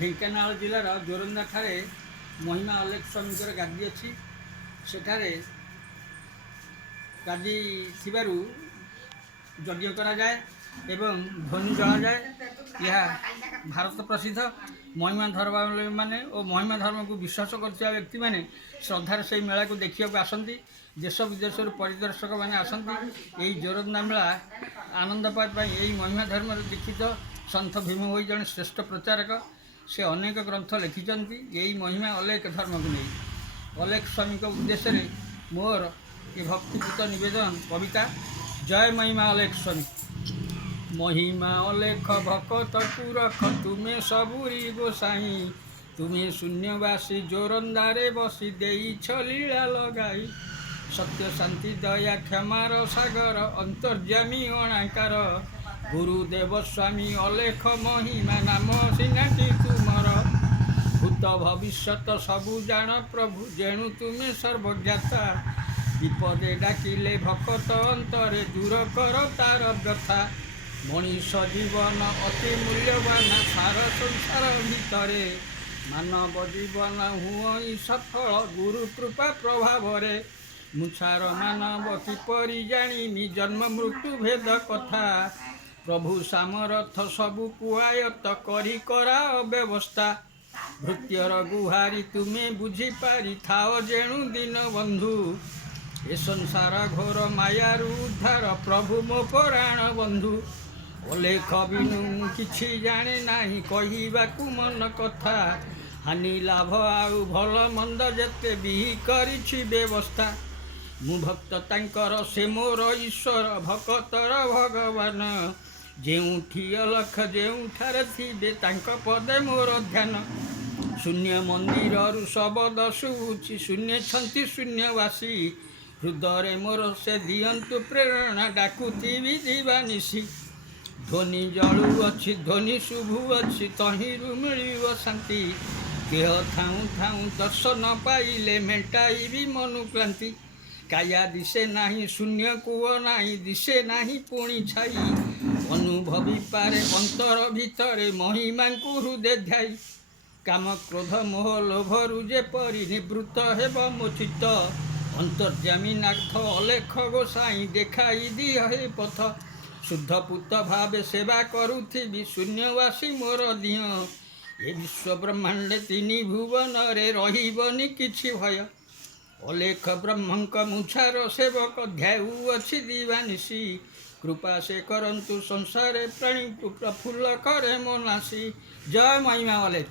ଢେଙ୍କାନାଳ ଜିଲ୍ଲାର ଜୋରନ୍ଦା ଠାରେ ମହିମା ଅଲେଖ ସ୍ୱାମୀଙ୍କର ଗାଦି ଅଛି। ସେଠାରେ ଗାଦି ଥିବାରୁ ଯଜ୍ଞ କରାଯାଏ ଏବଂ ଧ୍ୱନି ଜଳାଯାଏ। ଏହା ଭାରତ ପ୍ରସିଦ୍ଧ। ମହିମା ଧର୍ମାବଲମ୍ବୀମାନେ ଓ ମହିମା ଧର୍ମକୁ ବିଶ୍ୱାସ କରୁଥିବା ବ୍ୟକ୍ତିମାନେ ଶ୍ରଦ୍ଧାରେ ସେହି ମେଳାକୁ ଦେଖିବାକୁ ଆସନ୍ତି। ଦେଶ ବିଦେଶରୁ ପରିଦର୍ଶକମାନେ ଆସନ୍ତି। ଏହି ଜୋରନ୍ଦା ମେଳା ଆନନ୍ଦ ପାଇବା ପାଇଁ ଏହି ମହିମା ଧର୍ମରେ ଦୀକ୍ଷିତ ସନ୍ଥ ଭୀମ ଭୋଇ ଜଣେ ଶ୍ରେଷ୍ଠ ପ୍ରଚାରକ। ସେ ଅନେକ ଗ୍ରନ୍ଥ ଲେଖିଛନ୍ତି ଏହି ମହିମା ଅଲେଖ ଧର୍ମକୁ ନେଇ। ଅଲେଖ ସ୍ୱାମୀଙ୍କ ଉଦ୍ଦେଶ୍ୟରେ ମୋର ଏ ଭକ୍ତିପୂତ ନିବେଦନ କବିତା। ଜୟ ମହିମା ଅଲେଖ ସ୍ୱାମୀ। ମହିମା ଅଲେଖ ଭକତକୁ ରଖ ତୁମେ ସବୁରି ଗୋସାଇଁ, ତୁମେ ଶୂନ୍ୟବାସୀ ଜୋରନ୍ଦାରେ ବସି ଦେଇଛ ଲୀଳା ଲଗାଇ। ସତ୍ୟ ଶାନ୍ତି ଦୟା କ୍ଷମାର ସାଗର ଅନ୍ତର୍ଯ୍ୟାମୀ ଅଣାକାର, ଗୁରୁଦେବ ସ୍ୱାମୀ ଅଲେଖ ମହିମା ନାମ ସିନାଟି ତୁମର। ଭୂତ ଭବିଷ୍ୟତ ସବୁ ଜାଣ ପ୍ରଭୁ ଯେଣୁ ତୁମେ ସର୍ବଜ୍ଞାତା, ବିପଦେ ଡାକିଲେ ଭକତ ଅନ୍ତରେ ଦୂର କର ତାର ବ୍ୟଥା। ମଣିଷ ଜୀବନ ଅତି ମୂଲ୍ୟବାନ ସାର ସଂସାର ଭିତରେ, ମାନବ ଜୀବନ ହୁଅଇ ସଫଳ ଗୁରୁ କୃପା ପ୍ରଭାବରେ। ମୁଛାର ମାନବ କିପରି ଜାଣିନି ଜନ୍ମ ମୃତ୍ୟୁ ଭେଦ କଥା, ପ୍ରଭୁ ସାମରଥ ସବୁକୁ ଆୟତ୍ତ କରି କରାଅ ବ୍ୟବସ୍ଥା। ଭୃତ୍ୟର ଗୁହାରି ତୁମେ ବୁଝିପାରିଥାଅ ଯେଣୁ ଦୀନ ବନ୍ଧୁ, ଏ ସଂସାର ଘୋର ମାୟାରୁ ଉଦ୍ଧାର ପ୍ରଭୁ ମୋ ପରାଣ ବନ୍ଧୁ। ଅଲେଖ ବିନୁ ମୁଁ କିଛି ଜାଣେ ନାହିଁ କହିବାକୁ ମନ କଥା, ହାନି ଲାଭ ଆଉ ଭଲ ମନ୍ଦ ଯେତେ ବିହି କରିଛି ବ୍ୟବସ୍ଥା। ମୁଁ ଭକ୍ତ ତାଙ୍କର ସେ ମୋର ଈଶ୍ୱର ଭକତର ଭଗବାନ, ଯେଉଁଠି ଅଲଖ ଯେଉଁଠାରେ ଥିବେ ତାଙ୍କ ପଦେ ମୋର ଧ୍ୟାନ। ଶୂନ୍ୟ ମନ୍ଦିରରୁ ଶବଦ ଶୁଭୁଛି ଶୂନ୍ୟଛନ୍ତି ଶୂନ୍ୟବାସୀ, ହୃଦୟରେ ମୋର ସେ ଦିଅନ୍ତୁ ପ୍ରେରଣା ଡାକୁଥିବି ଦିବାନିଶି। ଧ୍ୱନି ଜଳୁଅଛି ଧ୍ୱନି ଶୁଭୁଅଛି ତହିଁରୁ ମିଳିବ ଶାନ୍ତି, ଦେହ ଥାଉଁ ଥାଉଁ ଦର୍ଶନ ପାଇଲେ ମେଣ୍ଟାଇବି ମନୁକ୍ଳାନ୍ତି। କାୟା ଦିଶେ ନାହିଁ ଶୂନ୍ୟ କୂଅ ନାହିଁ ଦିଶେ ନାହିଁ ପୁଣି ଛାଇ, ଅନୁଭବି ପାରେ ଅନ୍ତର ଭିତରେ ମହିମାଙ୍କୁ ହୃଦେ ଧ୍ୟାଇ। କାମ କ୍ରୋଧ ମୋହ ଲୋଭରୁ ଯେପରି ନିବୃତ୍ତ ହେବ ମୋ ଚିତ୍ତ, ଅନ୍ତର୍ଯ୍ୟାମୀ ନାଥ ଅଲେଖ ଗୋସାଇଁ ଦେଖାଇ ଦିଅ ହେ ପଥ। ଶୁଦ୍ଧ ପୂତ ଭାବେ ସେବା କରୁଥିବି ଶୂନ୍ୟବାସୀ ମୋର ଦିଅ, ଏ ବିଶ୍ୱ ବ୍ରହ୍ମାଣ୍ଡେ ତିନି ଭୁବନରେ ରହିବନି କିଛି ଭୟ। ଅଲେଖ ବ୍ରହ୍ମଙ୍କ ମୁଛାର ସେବକ ଧ୍ୟାଉଅଛି ଦିବାନିଶି, କୃପା ସେ କରନ୍ତୁ ସଂସାରେ ପ୍ରାଣୀକୁ ପ୍ରଫୁଲ୍ଲ କରେ ମୋ ନାସି। ଜୟ ମହିମା ଅଲେଖ।